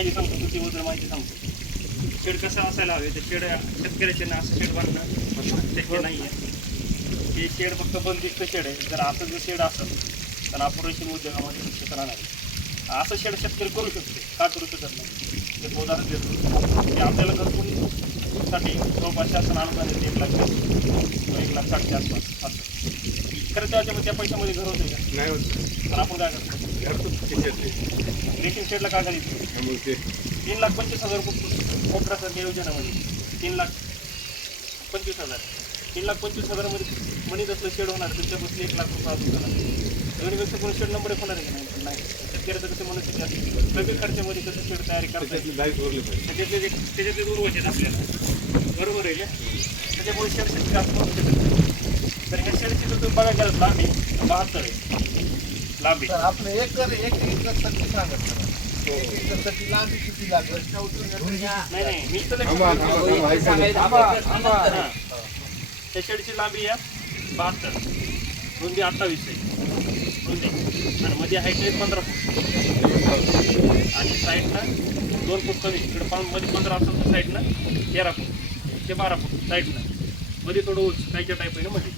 माहिती सांगतो, कृतीबद्दल माहिती सांगतो. शेड कसं असायला हवे तर शेड शेतकऱ्याचे ना असं शेड बांधणं शक्य नाही आहे. हे शेड फक्त बंदिस्त शेड आहे. जर असं जर शेड असेल तर आपण रेशीम उद्योगामध्ये शिक्षक राहणार आहे. असं शेड शेतकरी करू शकते, का करू शकत नाही ते उदाहरण देतो की आपल्याला घरकुलसाठी जवळपास शासन अनुदान येते 1,60,000 आसपास असं. खरं त्याच्यामध्ये त्या पैशामध्ये घर होते का? नाही होत. तर आपण काय करतो? रेशीम शेडला काय करायचं? 3,25,000 कोकरासारख्या योजनेमध्ये 3,25,000 3,25,000 म्हणत असलं शेड होणार तुमच्यापासून 1,00,000 रुपये अजून जाणार. दोन्हीपेक्षा कोणी शेड नंबर होणार आहे की नाही? नाही. शेतकऱ्याचं कसं म्हणत की कमी खर्चामध्ये कसं शेड तयारी करता येईल त्याच्यातले दूर होते आपल्याला, बरोबर आहे का? त्याच्यामुळे शेड शेतकरी असं म्हणू शकत नाही. तर ह्या शेडची जर तुम्ही बघायला गेलात लांबी 72 आहे लांबी. आपलं एकरसाठी सांगत एकरसाठी लांबी किती लागेल? नाही मी तर त्या शेडची लांबी या 72, रुंदी 28 आहे रुंदी, आणि मध्ये हाईट आहे 15 फूट आणि साईडनं 2 फूट कमी. इकडे मध्ये 15 असेल तर साईडनं 13 फूट ते 12 फूट साईडनं, मध्ये थोडं उंच काहीच्या टाईप आहे ना मध्ये.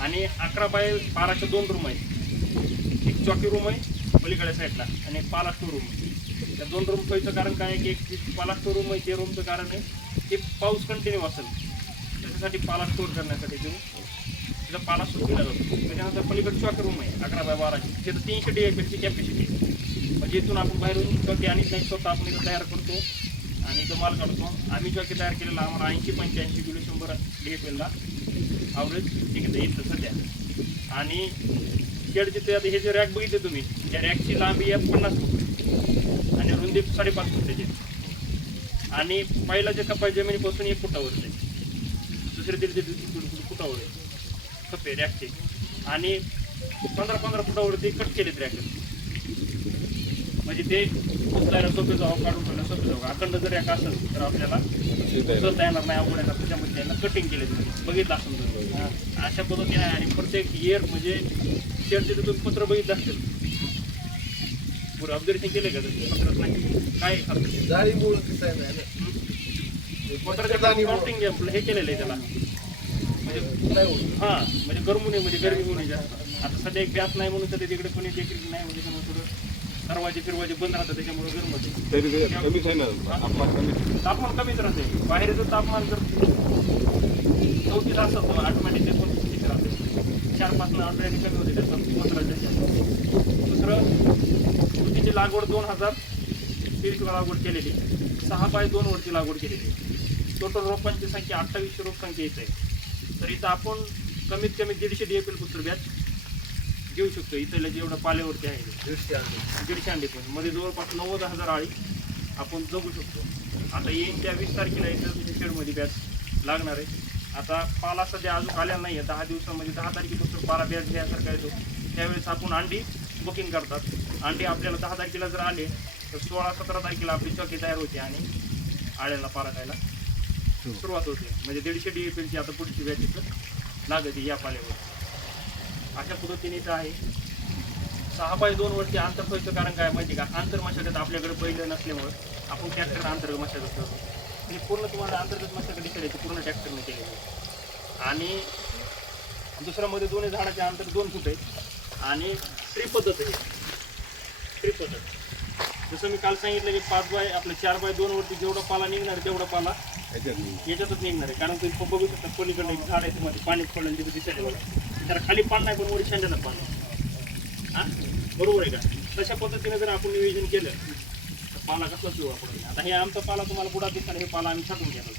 आणि 11x12च्या 2 रूम आहेत. एक चॉकी रूम आहे पलीकडे साईडला आणि एक पाला स्टोर रूम आहे. त्या 2 रूम ठेवायचं कारण काय आहे की एक पाला स्टोर रूम आहे, ते रूमचं कारण आहे की पाऊस कंटिन्यू असेल त्याच्यासाठी पाला स्टोर करण्यासाठी तिथं पाला स्टोर केला जातो. त्याच्यानंतर पलीकडे चॉकी रूम आहे 11x12ची, तिथं 300 DAPLची कॅपॅसिटी आहे. म्हणजे इथून आपण बाहेरून चॉकी आणि नाही स्वतः आपण इथं तयार करतो आणि इथं माल काढतो. आम्ही चॉकी तयार केलेला आम्हाला 80-85 किलो 100 DAPLला ॲव्हरेज टिकतं इथं सध्या. आणि शेडचे ते आता हे जे रॅक बघितले तुम्ही, त्या रॅकची लांबी आहे 50 फूट आणि रुंदी 5.5 फूट त्याची. आणि पहिला जे कपाय जमिनीपासून 1 फुटावर आहे, दुसरे दीड फुटावर आहे कप्पे रॅकचे. आणि 15-15 फुटावरती कट केलेत रॅक, म्हणजे ते उचलायला सोपे जावं, काढून ठेवलं सोपे जावं. अखंड जर रॅक असेल तर आपल्याला उचलता येणार नाही, अवघड येणार. त्याच्यामध्ये त्यांना कटिंग केले बघितलं असेल तर अशा पद्धतीने आहे. आणि प्रत्येक इयर म्हणजे शेडचे तुम्ही पत्र बघितलं असेल, पुरं ऑब्झर्वेशन केले का पत्रात? नाही काय पत्राच्या काउंटिंग आपलं हे केलेलं आहे त्याला, म्हणजे हां म्हणजे गरमू नये, म्हणजे गरमी होऊ नये जास्त. आता सध्या एक ब्यास नाही म्हणून सध्या तिकडे कोणी देखील नाही, म्हणजे त्यामुळे थोडं दरवाजे फिरवाजे बंद राहतात, त्याच्यामुळे गरम होते. तापमान कमीच राहते. बाहेरचं तापमान जर 34 असेल तर ऑटोमॅटिकली 35 राहते. 4-5 ऑटोमॅटिक कमी होते त्याचं पत्राच्या. दुसरं तुतीची लागवड 2023ला लागवड केलेली, 6x2 वरची लागवड केलेली. टोटल रोपांची संख्या 2800 रोपसंख्या येत आहे. तर इथं आपण कमीत कमी 150 DAPL पुत्र बॅच घेऊ शकतो. इथं जेवढं पाल्यावरती आहे 150 अंडे पण मध्ये जवळपास 90,000 आळी आपण जगू शकतो. आता येईन त्या 20 तारखेला इथं शेडमध्ये बॅच लागणार आहे. आता पाला सध्या अजून आल्या नाही आहे. 10 दिवसामध्ये 10 तारखेपासून पाला बॅच घ्यायसारखा येतो. त्यावेळेस आपण अंडी बुकिंग करतात. अंडी आपल्याला 10 तारखेला जर आले तर 16-17 तारखेला आपली चॉकी तयार होते आणि आळ्याला पाला खायला सुरुवात होते. म्हणजे 150 DAPLची आता पुढची बॅच इथं लागते या पाल्यावर. अशा पद्धतीने इथं आहे. 6x2 वरती अंतर ठेवायचं कारण काय माहिती का? आंतर मशागत आपल्याकडे पहिलं नसल्यामुळं आपण ट्रॅक्टर अंतर्गत मशागत करतो. आणि पूर्ण तुम्हाला अंतर्गत मशागत दिसायची पूर्ण ट्रॅक्टरने केलेली. आणि दुसऱ्या मध्ये दोन्ही झाडाचे अंतर 2 फूट आहे. आणि ट्री पद्धत आहे. ट्री पद्धत जसं मी काल सांगितलं की 4x2 वरती जेवढा पाला निघणार आहे तेवढा पाला याच्यातच निघणार आहे. कारण तुम्ही बघू शकता पलीकडे झाड आहे तुम्हाला पाणी पडलं तिथे दिसायला बघा. त्याला खाली पान नाही पण वर शेंड्याला पान आहे. हां बरोबर आहे का? तशा पद्धतीने जर आपण नियोजन केलं तर पाला कसला पिवळा पडेल. आता हे आमचा पाला तुम्हाला बुडा दिसणार, हे पाला आम्ही छाटून घेणार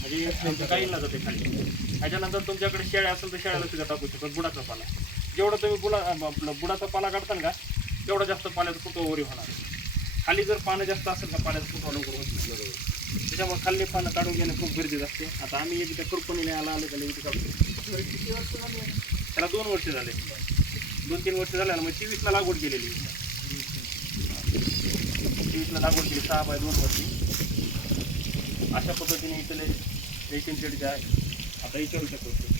म्हणजे आमचं काही ना जाते खाली. ह्याच्यानंतर तुमच्याकडे शेळ्या असेल तर शेळ्याला सुद्धा टाकू शकतो बुडाचा पाला. जेवढा तुम्ही बुडाचा पाला काढताल का तेवढा जास्त पाण्याचा फुटवा वरी होणार. खाली जर पानं जास्त असेल का पाण्याचा फुटवा लवकर होत नाही. त्याच्यामुळे खाल्ले पानं काढून घेणं खूप गरजेचं असते. आता आम्ही एक त्या कुरपणीने आलं का लगेच काढतो. त्याला 2 वर्ष झाले, 2-3 वर्ष झाले ना. मग 23ला लागवड केलेली, 23ला लागवड केली 6x2 वरती. अशा पद्धतीने इथले रेशीम शेडच्या आता विचारू शकतो.